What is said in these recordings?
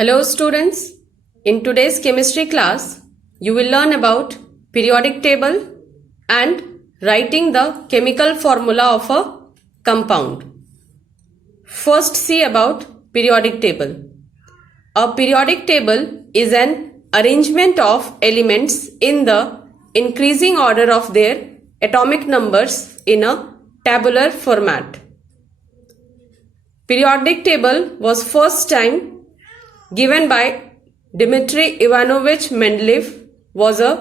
Hello students, in today's chemistry class, you will learn about periodic table and writing the chemical formula of a compound. First see about periodic table. A periodic table is an arrangement of elements in the increasing order of their atomic numbers in a tabular format. Periodic table was first time given by Dmitry Ivanovich Mendeleev.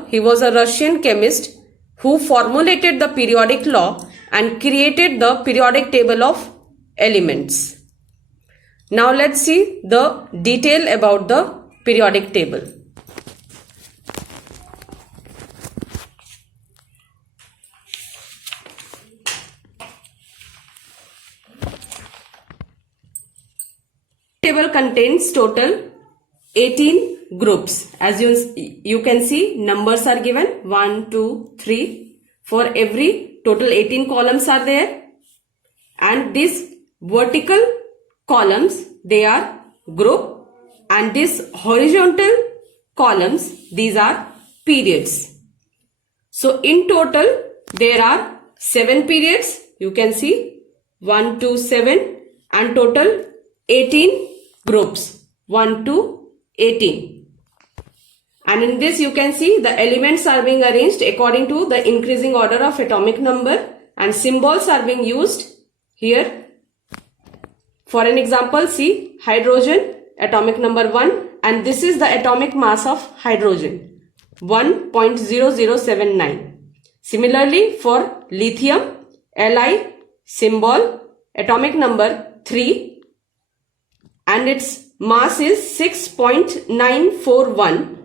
He was a Russian chemist who formulated the periodic law and created the periodic table of elements. Now let's see the detail about the periodic table. Table contains total 18 groups. As you can see, numbers are given 1, 2, 3. For every total 18 columns are there, and these vertical columns, they are group, and these horizontal columns, these are periods. So in total there are 7 periods. You can see 1 to 7, and total 18 groups 1 to 18. And in this you can see the elements are being arranged according to the increasing order of atomic number, and symbols are being used here. For an example, see hydrogen, atomic number 1, and this is the atomic mass of hydrogen, 1.0079. Similarly for lithium, Li symbol, atomic number 3, and its mass is 6.941.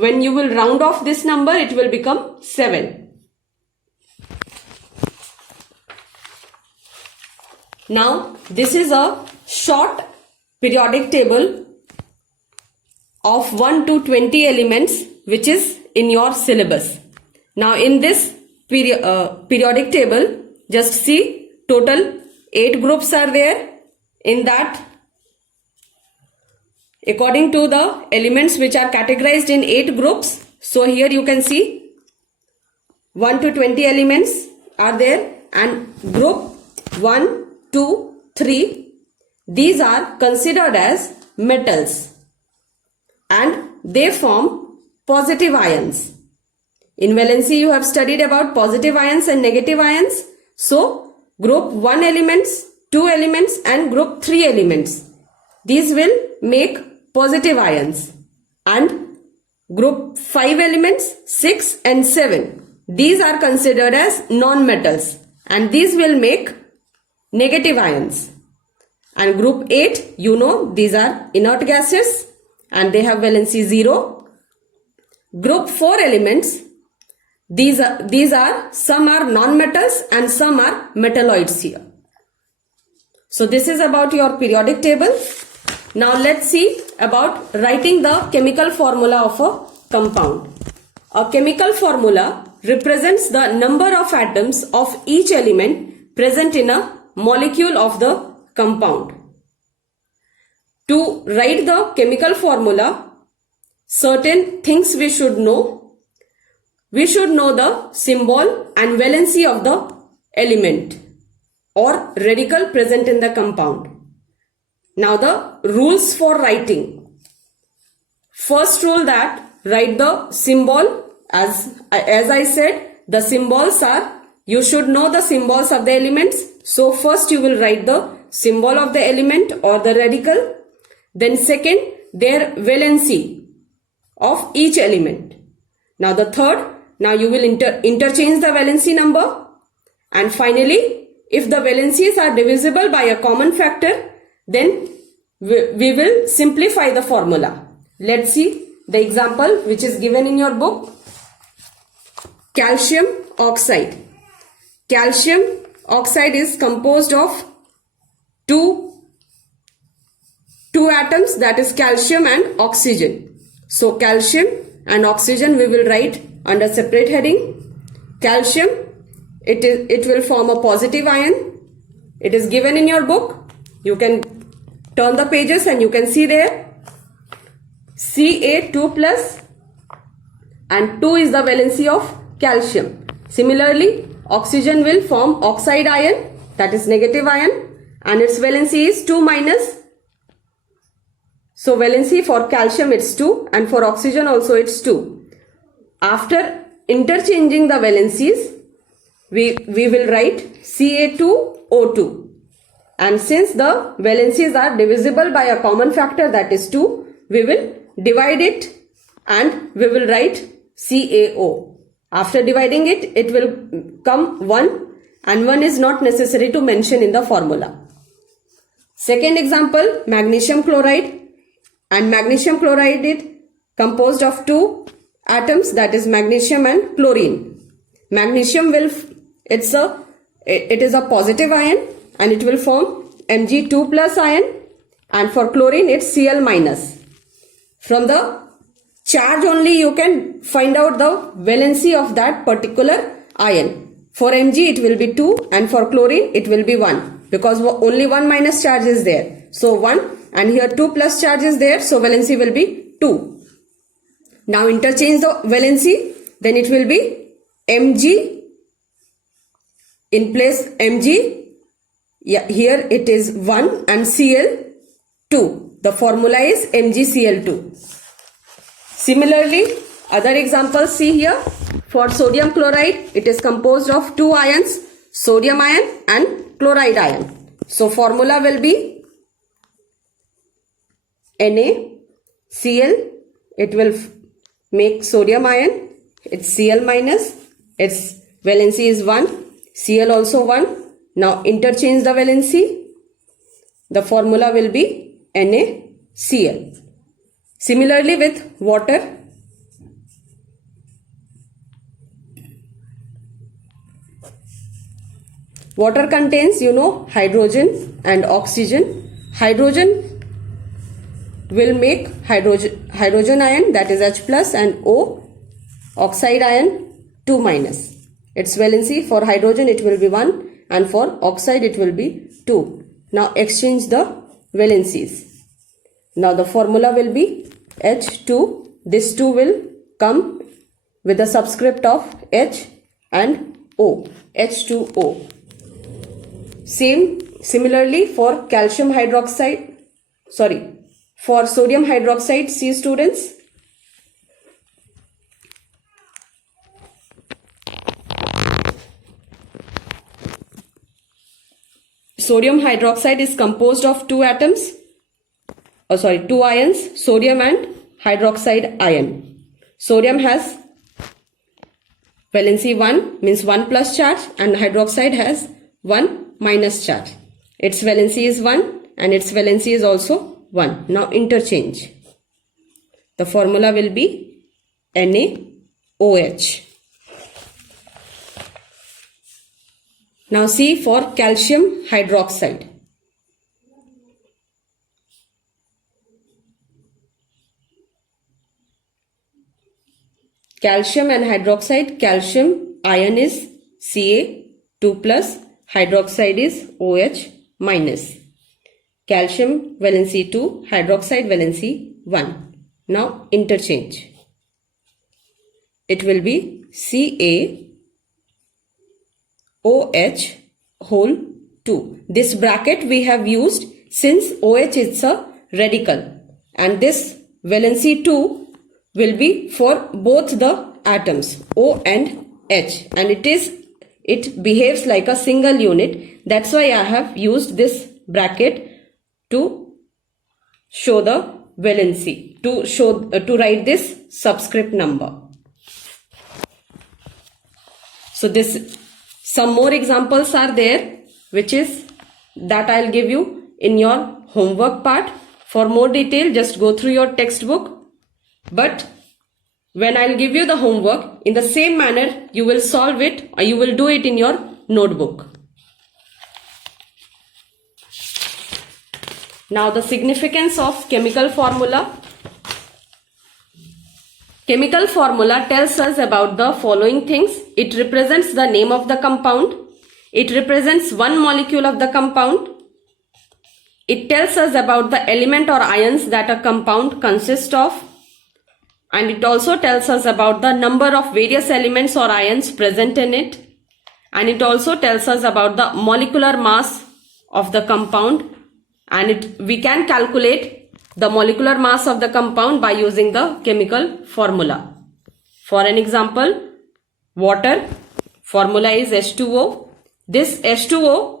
When you will round off this number, it will become 7. Now this is a short periodic table of 1 to 20 elements which is in your syllabus. Now in this periodic table, just see total 8 groups are there. In that, according to the elements which are categorized in 8 groups, so here you can see 1 to 20 elements are there, and group 1, 2, 3, these are considered as metals and they form positive ions. In valency you have studied about positive ions and negative ions. So group 1 elements, 2 elements and group 3 elements, these will make positive ions, and group 5 elements, 6 and 7, these are considered as non-metals and these will make negative ions. And group 8, you know, these are inert gases and they have valency 0. Group 4 elements, these are some are non-metals and some are metalloids here. So this is about your periodic table. Now let's see about writing the chemical formula of a compound. A chemical formula represents the number of atoms of each element present in a molecule of the compound. To write the chemical formula, certain things we should know. We should know the symbol and valency of the element or radical present in the compound. Now the rules for writing. First rule, that write the symbol. As I said, the symbols are, you should know the symbols of the elements. So first you will write the symbol of the element or the radical. Then second, their valency of each element. Now the third, now you will interchange the valency number. And finally, if the valencies are divisible by a common factor, then we will simplify the formula. Let's see the example which is given in your book. Calcium oxide. Calcium oxide is composed of two atoms, that is calcium and oxygen. So calcium and oxygen we will write under separate heading. Calcium, it will form a positive ion. It is given in your book. You can turn the pages and you can see there Ca2 plus, and 2 is the valency of calcium. Similarly, oxygen will form oxide ion, that is negative ion, and its valency is 2 minus. So valency for calcium it's 2 and for oxygen also it's 2. After interchanging the valencies, we will write Ca2O2. And since the valencies are divisible by a common factor, that is 2, we will divide it and we will write CaO. After dividing it, it will come 1, and 1 is not necessary to mention in the formula. Second example, magnesium chloride. And magnesium chloride is composed of 2 atoms, that is magnesium and chlorine. Magnesium it is a positive ion and it will form Mg2 plus ion, and for chlorine it's Cl minus. From the charge only you can find out the valency of that particular ion. For Mg it will be 2 and for chlorine it will be 1, because only 1 minus charge is there. So 1, and here 2 plus charge is there, so valency will be 2. Now interchange the valency, then it will be Mg, in place Mg, here it is 1 and Cl2. The formula is MgCl2. Similarly, other examples see here. For sodium chloride, it is composed of 2 ions, sodium ion and chloride ion. So formula will be NaCl, it will make sodium ion, it's Cl minus, its valency is 1, Cl also 1. Now interchange the valency, the formula will be NaCl. Similarly with water, water contains hydrogen and oxygen. Hydrogen will make hydrogen ion, that is H plus, and O, oxide ion 2 minus. Its valency for hydrogen it will be 1 and for oxide it will be 2. Now exchange the valencies. Now the formula will be H2. This 2 will come with the subscript of H and O, H2O. Similarly for calcium hydroxide, for sodium hydroxide, see students, sodium hydroxide is composed of 2 atoms, 2 ions, sodium and hydroxide ion. Sodium has valency 1, means 1 plus charge, and hydroxide has 1 minus charge. Its valency is 1 and its valency is also 1. Now interchange. The formula will be NaOH. Now see for calcium hydroxide. Calcium and hydroxide, calcium ion is Ca2 plus, hydroxide is OH minus. Calcium valency 2, hydroxide valency 1. Now interchange. It will be CaOH whole 2. This bracket we have used since OH is a radical, and this valency 2 will be for both the atoms O and H, and it behaves like a single unit. That's why I have used this bracket to show the valency, to write this subscript number. So some more examples are there, which is that I'll give you in your homework part. For more detail, just go through your textbook. But when I'll give you the homework, in the same manner you will solve it, or you will do it in your notebook. Now the significance of chemical formula. Chemical formula tells us about the following things. It represents the name of the compound. It represents one molecule of the compound. It tells us about the element or ions that a compound consists of, and it also tells us about the number of various elements or ions present in it, and it also tells us about the molecular mass of the compound, and we can calculate the molecular mass of the compound by using the chemical formula. For an example, water formula is H2O. This H2O,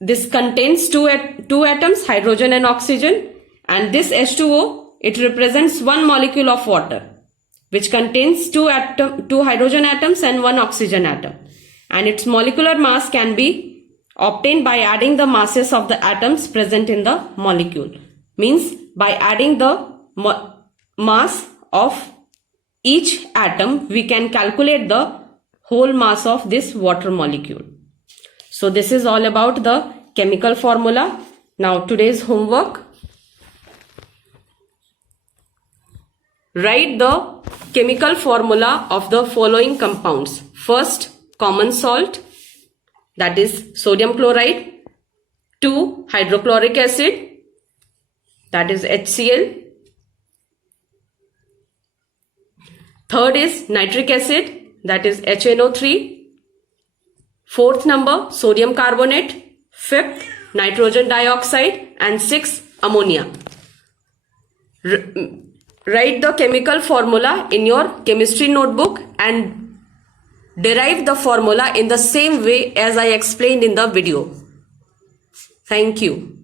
this contains two atoms, hydrogen and oxygen, and this H2O, it represents one molecule of water, which contains two hydrogen atoms and one oxygen atom, and its molecular mass can be obtained by adding the masses of the atoms present in the molecule. Means by adding the mass of each atom, we can calculate the whole mass of this water molecule. So this is all about the chemical formula. Now today's homework. Write the chemical formula of the following compounds. First, common salt, that is sodium chloride. 2, hydrochloric acid, that is HCl. Third is nitric acid, that is HNO3. Fourth number, sodium carbonate. Fifth, nitrogen dioxide. And 6, ammonia. Write the chemical formula in your chemistry notebook and derive the formula in the same way as I explained in the video. Thank you.